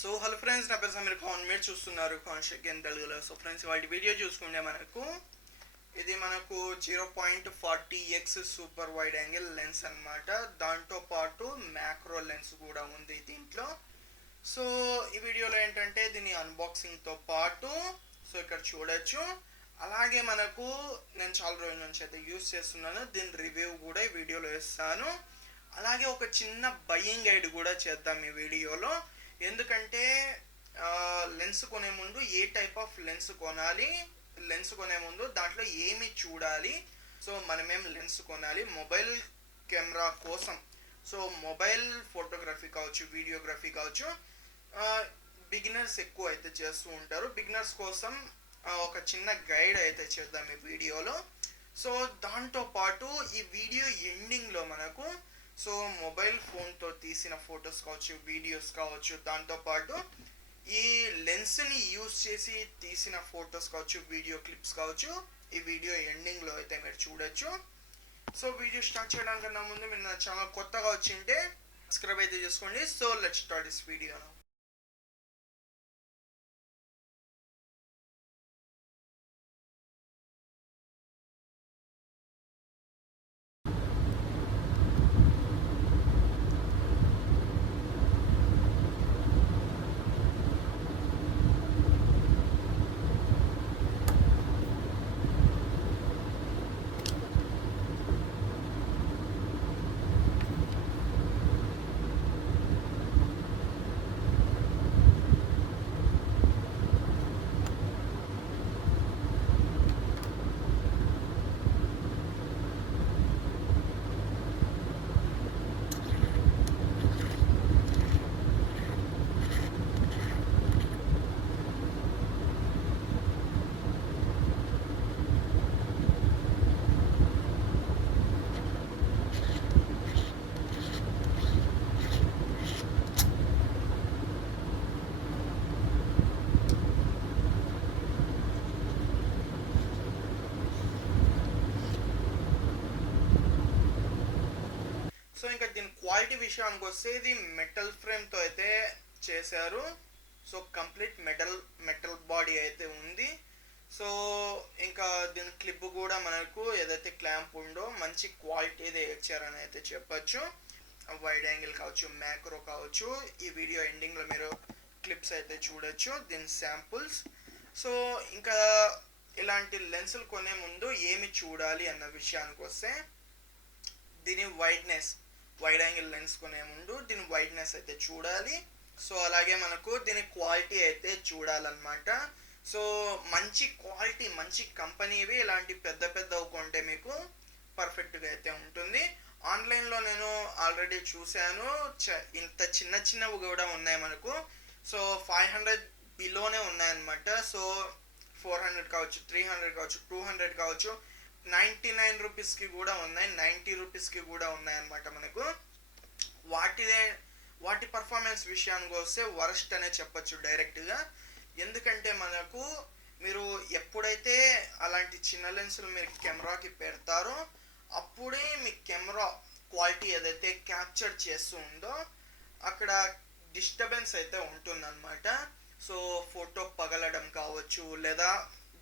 So hello friends, నా పేరు సమీర్ ఖాన్. మీరు చూస్తున్నారు KhansTechInTelugulo. సో ఫ్రెండ్స్, వాటి వీడియో చూసుకుంటే మనకు 0.40x super wide angle lens అన్నమాట. దాంతో పాటు మ్యాక్రో లెన్స్ కూడా ఉంది దీంట్లో. సో ఈ వీడియోలో ఏంటంటే దీని అన్బాక్సింగ్తో పాటు సో ఇక్కడ చూడొచ్చు. అలాగే నేను చాలా రోజుల నుంచి అయితే యూస్ చేస్తున్నాను. దీని రివ్యూ కూడా ఈ వీడియోలో ఇస్తాను. అలాగే ఒక చిన్న బయ్యింగ్ గైడ్ కూడా చేద్దాం ఈ వీడియోలో. ఎందుకంటే లెన్స్ కొనే ముందు ఏ టైప్ ఆఫ్ లెన్స్ కొనాలి, లెన్స్ కొనే ముందు దాంట్లో ఏమి చూడాలి, సో మనమేం లెన్స్ కొనాలి మొబైల్ కెమెరా కోసం. సో మొబైల్ ఫోటోగ్రఫీ కావచ్చు, వీడియోగ్రఫీ కావచ్చు, బిగినర్స్ ఎక్కువ అయితే చేస్తూ ఉంటారు. బిగినర్స్ కోసం ఒక చిన్న గైడ్ అయితే చేద్దాం ఈ వీడియోలో. సో దాంతో పాటు ఈ వీడియో ఎండింగ్లో సో మొబైల్ ఫోన్తో తీసిన ఫొటోస్ కావచ్చు, వీడియోస్ కావచ్చు, దాంతోపాటు ఈ లెన్స్ని యూజ్ చేసి తీసిన ఫొటోస్ కావచ్చు, వీడియో క్లిప్స్ కావచ్చు, ఈ వీడియో ఎండింగ్లో అయితే మీరు చూడొచ్చు. సో వీడియో స్టార్ట్ చేయడానికన్నా ముందు మీరు నా ఛానల్ కొత్తగా వచ్చింటే సబ్స్క్రైబ్ అయితే చేసుకోండి. So let's start this video. So ఇంకా దీని క్వాలిటీ విషయానికి వస్తే ఇది మెటల్ ఫ్రేమ్తో అయితే చేశారు. సో కంప్లీట్ మెటల్ బాడీ అయితే ఉంది. సో ఇంకా దీని క్లిప్ కూడా ఏదైతే క్లాంప్ ఉందో మంచి క్వాలిటీదే ఇచ్చారని అయితే చెప్పచ్చు. వైడ్ యాంగిల్ కావచ్చు, మ్యాక్రో కావచ్చు, ఈ వీడియో ఎండింగ్లో మీరు క్లిప్స్ అయితే చూడొచ్చు, దీని శాంపుల్స్. సో ఇంకా ఇలాంటి లెన్సులు కొనే ముందు ఏమి చూడాలి అన్న విషయానికి వస్తే దీని వైడ్ యాంగిల్ లెన్స్ కొనే ముందు దీని వైడ్నెస్ అయితే చూడాలి. సో అలాగే దీని క్వాలిటీ అయితే చూడాలన్నమాట. సో మంచి క్వాలిటీ, మంచి కంపెనీవి ఇలాంటి పెద్దవి కొంటే మీకు పర్ఫెక్ట్గా అయితే ఉంటుంది. ఆన్లైన్లో నేను ఆల్రెడీ చూశాను, ఇంత చిన్నవి కూడా ఉన్నాయి సో 500 బిలోనే ఉన్నాయన్నమాట. సో 400 కావచ్చు, 300 కావచ్చు, 200 కావచ్చు, 99 రూపీస్కి కూడా ఉన్నాయి, 90 రూపీస్కి కూడా ఉన్నాయన్నమాట. వాటి పర్ఫార్మెన్స్ విషయానికి వస్తే వరస్ట్ అనే చెప్పచ్చు డైరెక్ట్గా. ఎందుకంటే మీరు ఎప్పుడైతే అలాంటి చిన్న లెన్సులు మీరు కెమెరాకి పెడతారో అప్పుడే మీ కెమెరా క్వాలిటీ ఏదైతే క్యాప్చర్ చేస్తూ ఉందో అక్కడ డిస్టర్బెన్స్ అయితే ఉంటుందన్నమాట. సో ఫోటో పగలడం కావచ్చు, లేదా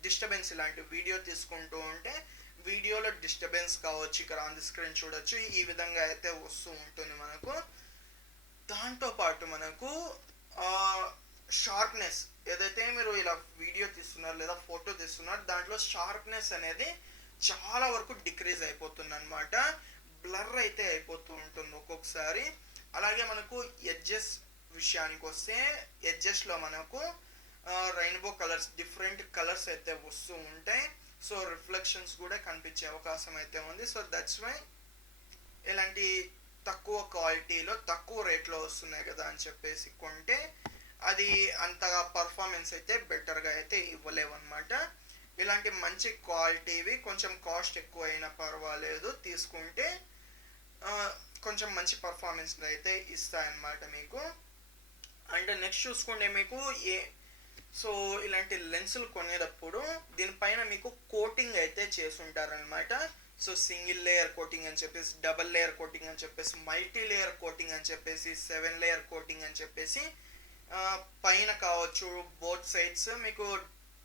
డిస్టర్బెన్స్, ఇలాంటి వీడియో తీసుకుంటూ ఉంటే వీడియోలో డిస్టర్బెన్స్ కావచ్చు. ఇక్కడ ఆన్ ది స్క్రీన్ చూడొచ్చు, ఈ విధంగా అయితే వస్తూ ఉంటుంది దాంతోపాటు షార్ప్నెస్, ఏదైతే మీరు ఇలా వీడియో తీస్తున్నారు లేదా ఫోటో తీస్తున్నారు దాంట్లో షార్ప్నెస్ అనేది చాలా వరకు డిక్రీజ్ అయిపోతుంది అనమాట. బ్లర్ అయితే అయిపోతూ ఉంటుంది ఒక్కొక్కసారి. అలాగే ఎడ్జెస్ విషయానికి వస్తే ఎడ్జెస్లో రెయిన్బో కలర్స్, డిఫరెంట్ కలర్స్ అయితే వస్తూ ఉంటాయి. సో రిఫ్లెక్షన్స్ కూడా కనిపించే అవకాశం అయితే ఉంది. సో దట్స్ వై ఇలాంటి తక్కువ క్వాలిటీలో తక్కువ రేట్లో వస్తున్నాయి కదా అని చెప్పేసి కొంటే అది అంతగా పర్ఫార్మెన్స్ అయితే బెటర్గా అయితే ఇవ్వలేవు అనమాట. ఇలాంటి మంచి క్వాలిటీవి కొంచెం కాస్ట్ ఎక్కువ అయినా పర్వాలేదు, తీసుకుంటే కొంచెం మంచి పర్ఫార్మెన్స్ అయితే ఇస్తాయన్నమాట మీకు. అండ్ నెక్స్ట్ చూసుకుంటే సో ఇలాంటి లెన్సులు కొనేటప్పుడు దీనిపైన మీకు కోటింగ్ అయితే చేసి ఉంటారనమాట. సో సింగిల్ లేయర్ కోటింగ్ అని చెప్పేసి, డబల్ లేయర్ కోటింగ్ అని చెప్పేసి, మల్టీ లేయర్ కోటింగ్ అని చెప్పేసి, 7 లేయర్ కోటింగ్ అని చెప్పేసి పైన కావచ్చు బోత్ సైడ్స్ మీకు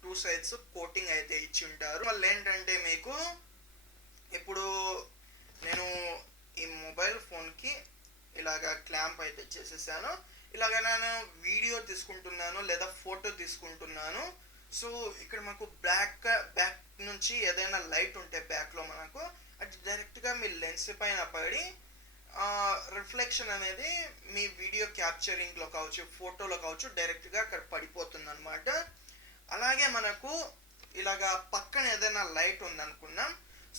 2 సైడ్స్ కోటింగ్ అయితే ఇచ్చి ఉంటారు. మళ్ళీ ఏంటంటే మీకు ఇప్పుడు నేను ఈ మొబైల్ ఫోన్కి ఇలాగా క్లాంప్ అయితే చేసేసాను. ఇలాగ నేను వీడియో తీసుకుంటున్నాను లేదా ఫోటో తీసుకుంటున్నాను. సో ఇక్కడ మనకు బ్యాక్ నుంచి ఏదైనా లైట్ ఉంటే బ్యాక్లో మనకు అది డైరెక్ట్గా మీ లెన్స్ పైన పడి రిఫ్లెక్షన్ అనేది మీ వీడియో క్యాప్చరింగ్లో కావచ్చు ఫోటోలో కావచ్చు డైరెక్ట్గా అక్కడ పడిపోతుంది అనమాట. అలాగే మనకు ఇలాగా పక్కన ఏదైనా లైట్ ఉందనుకున్నాం.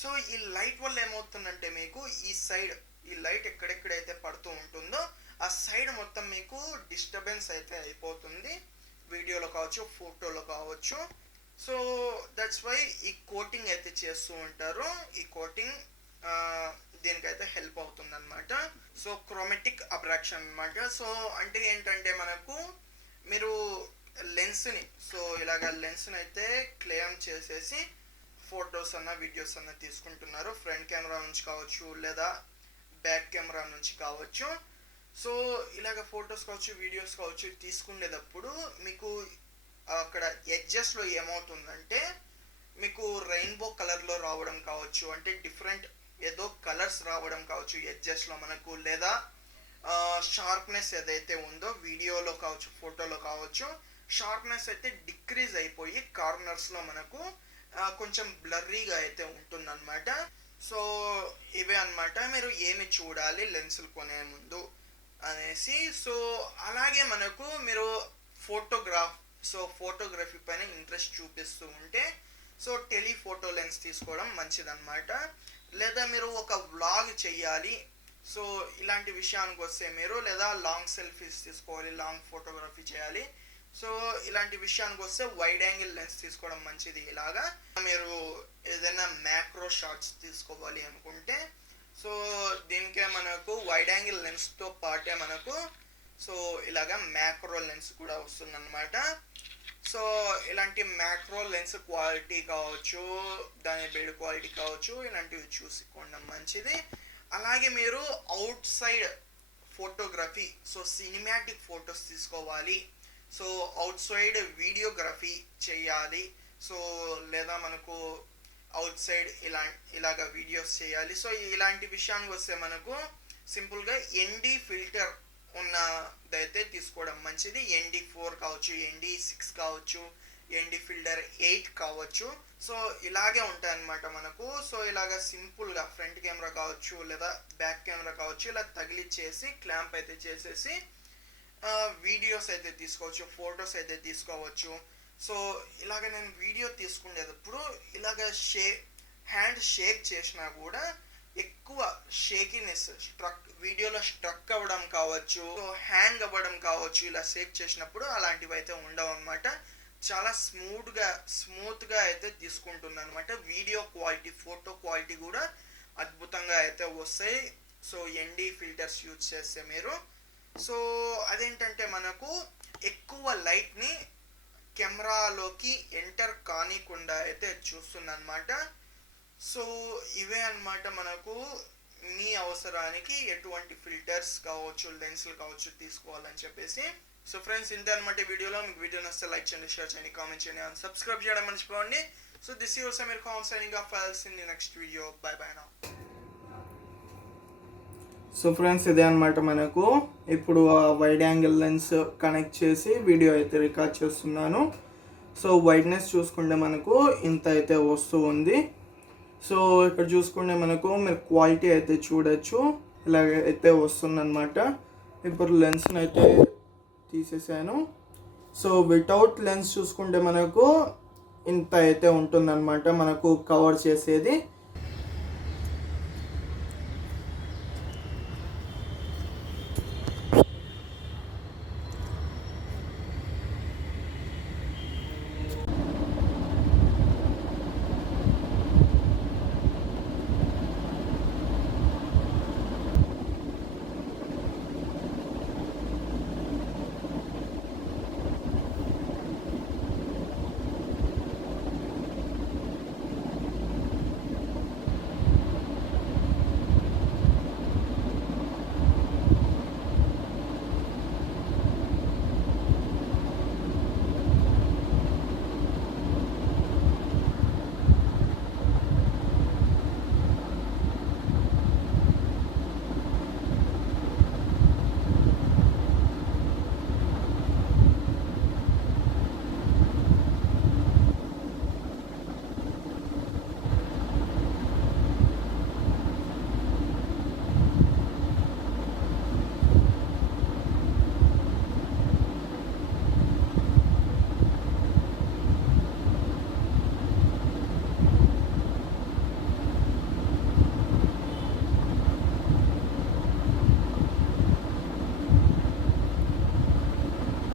సో ఈ లైట్ వల్ల ఏమవుతుందంటే మీకు ఈ లైట్ ఎక్కడెక్కడైతే పడుతూ ఉంటుందో ఆ సైడ్ మొత్తం మీకు డిస్టర్బెన్స్ అయితే అయిపోతుంది, వీడియోలో కావచ్చు ఫోటోలో కావచ్చు. సో దట్స్ వై ఈ కోటింగ్ అయితే చేస్తూ ఉంటారు. ఈ కోటింగ్ దీనికైతే హెల్ప్ అవుతుంది అనమాట. సో క్రోమెటిక్ అబ్రాక్షన్ అనమాట. సో అంటే ఏంటంటే మనకు మీరు లెన్స్ని ఇలాగ లెన్స్ని అయితే క్లెయిమ్ చేసేసి ఫొటోస్ అన్న వీడియోస్ అన్న తీసుకుంటున్నారు. ఫ్రంట్ కెమెరా నుంచి కావచ్చు లేదా బ్యాక్ కెమెరా నుంచి కావచ్చు. సో ఇలాగ ఫొటోస్ కావచ్చు వీడియోస్ కావచ్చు తీసుకునేటప్పుడు మీకు అక్కడ ఎడ్జెస్లో ఏమవుతుందంటే మీకు రెయిన్బో కలర్లో రావడం కావచ్చు, అంటే డిఫరెంట్ ఏదో కలర్స్ రావడం కావచ్చు ఎడ్జెస్లో మనకు, లేదా షార్ప్నెస్ ఏదైతే ఉందో వీడియోలో కావచ్చు ఫోటోలో కావచ్చు షార్ప్నెస్ అయితే డిక్రీజ్ అయిపోయి కార్నర్స్లో మనకు కొంచెం బ్లర్రీగా అయితే ఉంటుందన్నమాట. సో ఇవే అన్నమాట మీరు ఏమి చూడాలి లెన్సులు కొనే ముందు అనేసి. సో అలాగే మనకు మీరు ఫోటోగ్రఫీ పైన ఇంట్రెస్ట్ చూపిస్తూ ఉంటే టెలిఫోటో లెన్స్ తీసుకోవడం మంచిదన్నమాట. లేదా మీరు ఒక వ్లాగ్ చెయ్యాలి, ఇలాంటి విషయానికి వస్తే మీరు లేదా లాంగ్ సెల్ఫీస్ తీసుకోవాలి, లాంగ్ ఫోటోగ్రఫీ చేయాలి, ఇలాంటి విషయానికి వస్తే వైడ్ యాంగిల్ లెన్స్ తీసుకోవడం మంచిది. ఇలాగా మీరు ఏదైనా మ్యాక్రో షాట్స్ తీసుకోవాలి అనుకుంటే దీనికే మనకు వైడ్ యాంగిల్ లెన్స్తో పాటే మనకు ఇలాగా మ్యాక్రో లెన్స్ కూడా వస్తుందన్నమాట. ఇలాంటి మ్యాక్రో లెన్స్ క్వాలిటీ కావచ్చు, దాని బిల్డ్ క్వాలిటీ కావచ్చు, ఇలాంటివి చూసుకోవడం మంచిది. అలాగే మీరు out side photography cinematic photos తీసుకోవాలి, అవుట్ సైడ్ వీడియోగ్రఫీ చేయాలి, లేదా మనకు అవుట్ సైడ్ ఇలాగ వీడియోస్ చేయాలి. ఇలాంటి విషయానికి వస్తే మనకు సింపుల్గా ఎన్డి ఫిల్టర్ ఉన్నదైతే తీసుకోవడం మంచిది. ND4 కావచ్చు, ND6 కావచ్చు, ND ఫిల్టర్ 8 కావచ్చు. ఇలాగే ఉంటాయి అన్నమాట మనకు. ఇలాగ సింపుల్గా ఫ్రంట్ కెమెరా కావచ్చు లేదా బ్యాక్ కెమెరా కావచ్చు ఇలా తగిలిచ్చేసి క్లాంప్ అయితే చేసేసి వీడియోస్ అయితే తీసుకోవచ్చు, ఫొటోస్ అయితే తీసుకోవచ్చు. ఇలాగ నేను వీడియో తీసుకునేటప్పుడు ఇలాగ హ్యాండ్ షేక్ చేసినా కూడా ఎక్కువ షేకినెస్ వీడియోలో స్ట్రక్ అవ్వడం కావచ్చు, హ్యాంగ్ అవ్వడం కావచ్చు, ఇలా షేక్ చేసినప్పుడు అలాంటివి అయితే ఉండవు అనమాట. చాలా స్మూత్గా అయితే తీసుకుంటుంది అనమాట. వీడియో క్వాలిటీ ఫోటో క్వాలిటీ కూడా అద్భుతంగా అయితే వస్తాయి ND ఫిల్టర్స్ యూజ్ చేస్తే మీరు. అదేంటంటే మనకు ఎక్కువ లైట్ని కెమెరాలోకి ఎంటర్ కానికుండా అయితే చూస్తుంది అనమాట. ఇవే అన్నమాట మనకు మీ అవసరానికి ఎటువంటి ఫిల్టర్స్ కావచ్చు లెన్స్లు కావచ్చు తీసుకోవాలని చెప్పేసి. ఫ్రెండ్స్ ఇంతే అనమాట వీడియోలో. మీకు వీడియో నచ్చితే లైక్ చేయండి, షేర్ చేయండి, కామెంట్ చేయండి, అండ్ సబ్స్క్రైబ్ చేయడం మర్చిపోండి. This is Sameer Khan signing off. Files in the next video. By by now. Friends ఇదే అనమాట మనకు ఇప్పుడు వైడ్ యాంగిల్ లెన్స్ కనెక్ట్ చేసి వీడియో అయితే రికార్డ్ చేస్తున్నాను. వైడ్నెస్ చూసుకుంటే మనకు ఇంత అయితే వస్తూ ఉంది. ఇక్కడ చూసుకుంటే మనకు మీరు క్వాలిటీ అయితే చూడొచ్చు, ఇలాగైతే వస్తుందన్నమాట. ఇప్పుడు లెన్స్ని అయితే తీసేసాను. వితౌట్ లెన్స్ చూసుకుంటే మనకు ఇంత అయితే ఉంటుందన్నమాట మనకు కవర్ చేసేది.